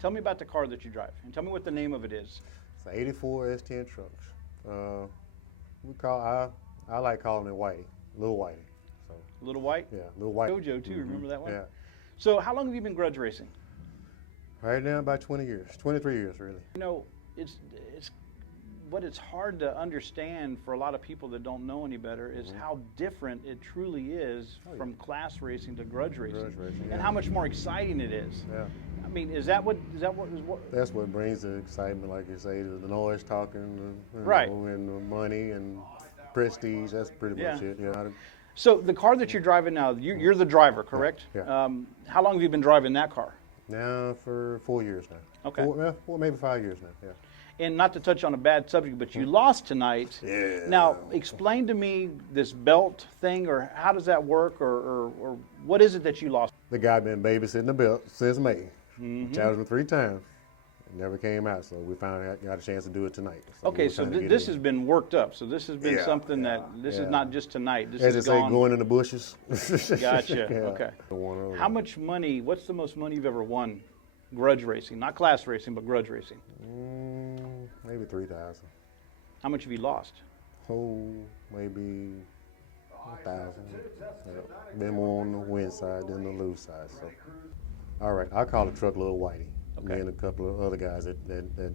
Tell me about the car that you drive, and tell me what the name of it is. It's an 84 S10 trucks. I like calling it Whitey, Little Whitey. So Little White? yeah, Little Whitey. Jojo too, remember that one? Yeah. So how long have you been grudge racing? Right now, about 20 years, 23 years really. You know, it's what it's hard to understand for a lot of people that don't know any better is how different it truly is from class racing to grudge racing, racing, and yeah. how much more exciting it is. Yeah. I mean, is that what? That's what brings the excitement, like you say, the noise talking, Right. and the money and prestige. That's pretty much it. Yeah. So the car that you're driving now, you're the driver, correct? Yeah. How long have you been driving that car? Now for 4 years now. Okay. Four, maybe 5 years now. Yeah. And not to touch on a bad subject, but you lost tonight. Yeah. Now, explain to me this belt thing, or how does that work, or what is it that you lost? The guy been babysitting the belt since May. Challenged him 3 times. It never came out, so we finally got a chance to do it tonight. Okay, so this has been worked up. So this has been Yeah, something yeah, that this yeah. is not just tonight. This As is they say, gone. going in the bushes. Gotcha. Yeah. Okay. One of How those. much money? What's the most money you've ever won? Grudge racing, not class racing, but grudge racing. Maybe 3,000. How much have you lost? Oh, maybe 1,000. Yeah. Been more on the win side than the lose side. So, all right, I call the truck Little Whitey. Okay. Me and a couple of other guys that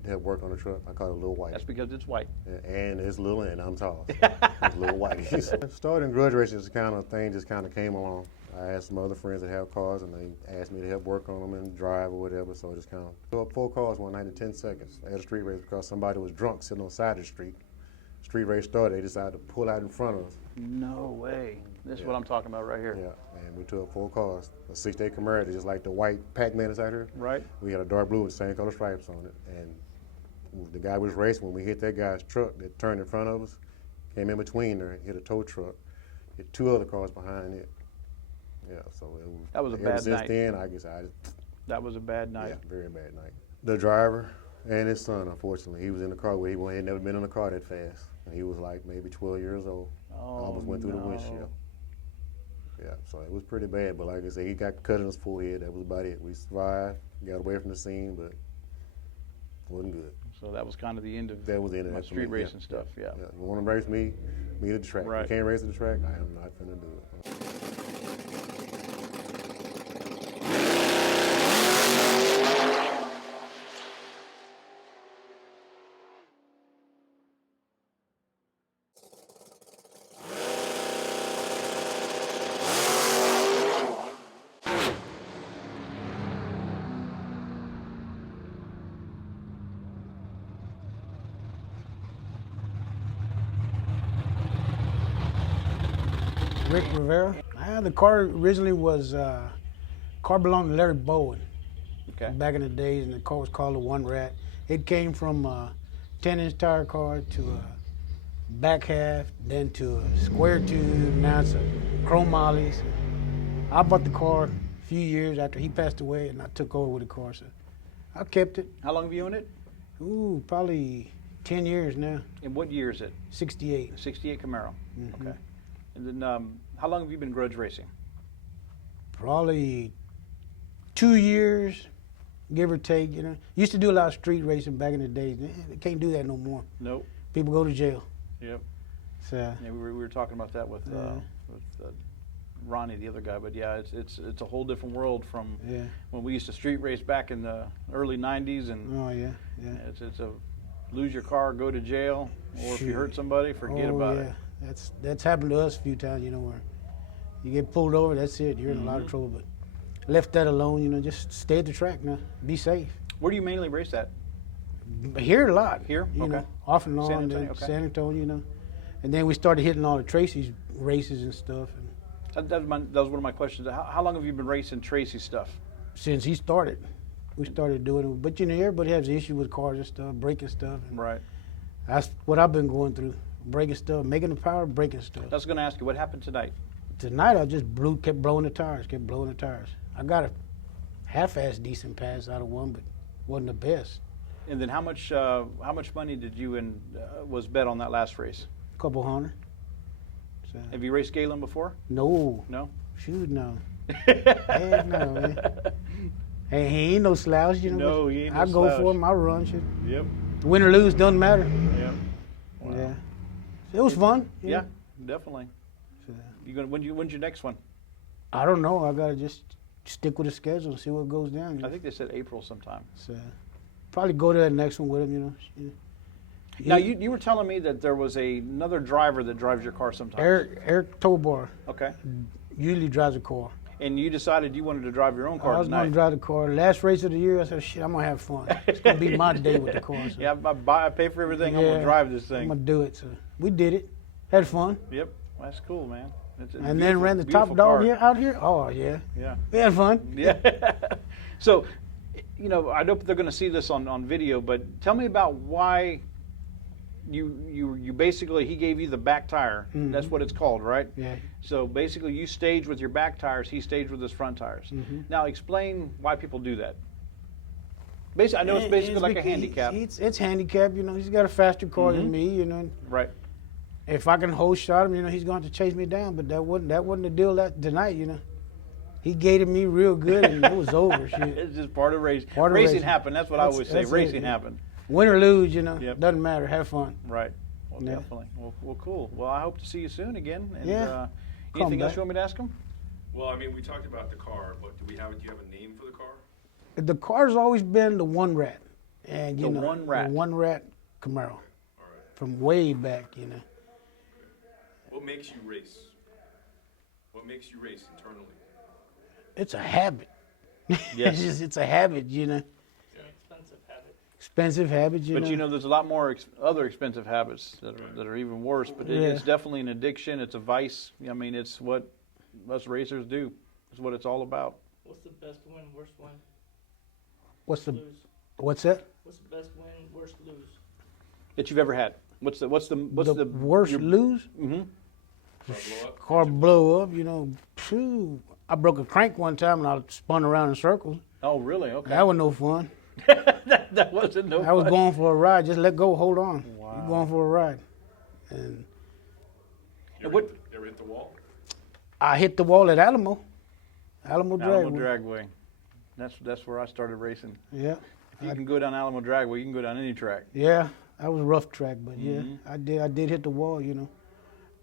have worked on the truck, I call it Little Whitey. That's because it's white. And it's little and I'm tall. So it's Little Whitey. Starting grudge racing is the kind of thing just kind of came along. I asked some other friends that have cars and they asked me to help work on them and drive or whatever, so it just kind of blew up 4 cars one night in 10 seconds at a street race because somebody was drunk sitting on the side of the street. Street race started, they decided to pull out in front of us. No way. This is what I'm talking about right here. Yeah, and we took up 4 cars. A 6-day Camaro, just like the white Pac-Man is out here. Right. We had a dark blue with the same color stripes on it. And the guy was racing, when we hit that guy's truck that turned in front of us, came in between there, hit a tow truck, hit 2 other cars behind it. Yeah, so it was, That was a ever bad since night. then, I guess That was a bad night. yeah, very bad night. The driver and his son, unfortunately, he was in the car where he had never been in a car that fast. And he was like maybe 12 years old. Oh, Almost went through the no. windshield. Yeah, so it was pretty bad, but like I said, he got cut in his forehead. That was about it. We survived, got away from the scene, but wasn't good. So that was kind of the end of That was the end of my that for street me, yeah. racing stuff. Yeah. Yeah, you want to race me to the track. Right. You can't race at the track, I am not going to do it. Rick Rivera. The car originally was, car belonged to Larry Bowen Okay. back in the days, and the car was called the One Rat. It came from a 10-inch tire car to a back half, then to a square tube, now it's a chrome mollies. I bought the car a few years after he passed away, and I took over with the car, so I kept it. How long have you owned it? Ooh, probably 10 years now, And what year is it? 68. 68 Camaro. Okay. And then how long have you been grudge racing? Probably 2 years, give or take. You know, used to do a lot of street racing back in the days. They can't do that no more. Nope. People go to jail. Yep. So Yeah, we were talking about that with Ronnie, the other guy. But yeah, it's a whole different world from yeah. when we used to street race back in the early '90s, and Oh yeah, yeah. it's a lose your car, go to jail, or if you Sure. hurt somebody, forget Oh, about yeah. it. That's happened to us a few times. You know, where you get pulled over, that's it. You're in a lot of trouble. But left that alone. You know, just stay at the track now. Be safe. Where do you mainly race at? But here a lot. Here? You Okay. know, off and on. San San Antonio, Antonio, okay. San Antonio. You know, and then we started hitting all the Tracy's races and stuff. And That was one of my questions. How long have you been racing Tracy stuff? since he started, we started doing it. But you know, everybody has an issue with cars and stuff, breaking stuff. And Right. that's what I've been going through: breaking stuff, making the power, breaking stuff. I was going to ask you what happened tonight. Tonight I just kept blowing the tires, kept blowing the tires. I got a half-ass decent pass out of one, but wasn't the best. And then how much money did you and was bet on that last race? Couple hundred. So, Have you raced Galen before? no, No. shoot, no. Heck no, man. Hey, he ain't no slouch, you know. No, but he ain't no I go slouch. for him. I run. Shit. Yep. Win or lose, doesn't matter. Yep. Wow. Yeah. It was fun. you Yeah, know. definitely. So, You gonna when's your next one? I don't know. I gotta just stick with the schedule and see what goes down. You know? I think they said April sometime. So, probably go to the next one with him. You know. Now you were telling me that there was another driver that drives your car sometimes. Eric Tobar Okay. usually drives a car. And you decided you wanted to drive your own I car was going tonight. to drive the car. Last race of the year, I said, "Shit, I'm gonna have fun. It's gonna be my day with the car." So Yeah, I pay for everything. I'm Yeah. gonna drive this I'm thing. gonna do it. So we did it. Had fun. Yep, that's cool, man. It's a And then beautiful- ran the top beautiful dog car. here out here. Oh yeah, Yeah. we had fun. Yeah. So, you know, I know they're going to see this on video, but tell me about why you basically, he gave you the back tire. Mhm. That's what it's called, right? Yeah. So basically, you staged with your back tires. He staged with his front tires. Mhm. Now, explain why people do that. Basically, I know it's basically like a because handicap, It's handicap. You know, he's got a faster car Mhm. than me. You know, right? if I can hold shot him, you know, he's going to chase me down. But that wasn't the deal that tonight. You know, he gated me real good, and it was over. Shit. It's just part of racing. Part of Racing racing. happened. That's what I That's- always say. that's it, Racing yeah. happened. Win or lose, you know, Yep. doesn't matter. Have fun. Right. Well, Yeah. definitely. Well, cool. Well, I hope to see you soon again. And, Yeah. Come anything else back. you want me to ask him? Well, I mean, we talked about the car, but do you have a name for the car? The car's always been the one rat, and you The know, One Rat. the one rat Camaro All right. from way back. You know, What makes you race? What makes you race internally? it's a habit. Yes. it's a habit. You know, expensive habit. You But know, you know, there's a lot more other expensive habits that are even worse. But Yeah. it's definitely an addiction. It's a vice. I mean, it's what us racers do. It's what it's all about. What's the best win, worst win, what's the lose? what's that? What's the best win, worst lose? That you've ever had. What's the Worst lose? Mm-hmm. Car blow up? Car blow up. You know, phew. I broke a crank one time and I spun around in circles. Oh, really? Okay. That was no fun. that wasn't no. I was fun. going for a ride. Just let go. Hold on. Wow. You're going for a ride. And You What- ever hit the wall? I hit the wall at Alamo. Alamo Dragway. Alamo Dragway. That's where I started racing. Yeah. If you can go down Alamo Dragway, you can go down any track. Yeah. That was a rough track, but yeah, Mhm. I did hit the wall, you know.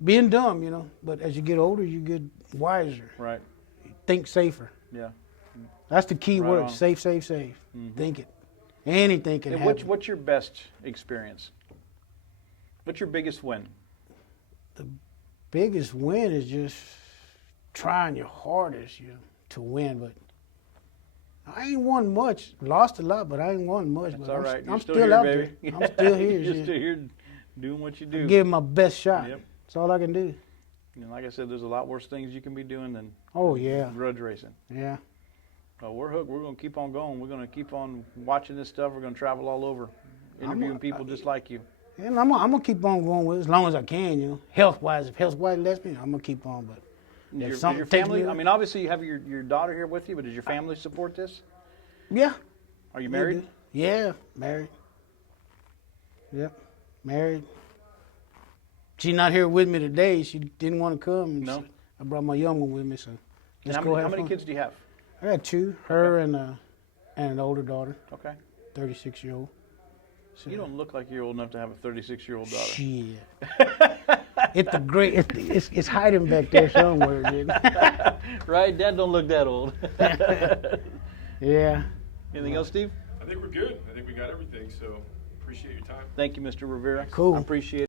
Being dumb, you know, but as you get older, you get wiser. Right. Think safer. Yeah. That's the key Right word. on. Safe, safe, safe. Mhm. Think it. Anything can And happen. what's your best experience? What's your biggest win? Biggest win is just trying your hardest, you know, to win, but I ain't won much. Lost a lot, but I ain't won much. That's but all I'm, right. You're I'm still still here, out baby. there. I'm still here. You're shit. still here doing what you do. Give it my best shot. Yep. That's all I can do. And like I said, there's a lot worse things you can be doing than Oh yeah, grudge racing. yeah. Well, we're hooked. We're going to keep on going. We're going to keep on watching this stuff. We're going to travel all over, interviewing people just like you. And I'm gonna keep on going with it as long as I can, you know. Health wise, if health wise lets me, I'm gonna keep on. But Is if your something takes family? me- I mean, obviously you have your daughter here with you, but does your family support this? yeah, Are you they married? do. Yeah, married. Yep, married. She's not here with me today. She didn't want to come. and No. so I brought my young one with me, so And let's how go many, have how many fun. kids do you have? I got two, her and an older daughter, Okay. 36-year-old. So, You don't look like you're old enough to have a 36-year-old daughter. Shit. It's the great. It's hiding back there somewhere, dude. Right? Dad don't look that old. Yeah. Anything else, Steve? I think we're good. I think we got everything, so appreciate your time. Thank you, Mr. Rivera. Cool. I appreciate it.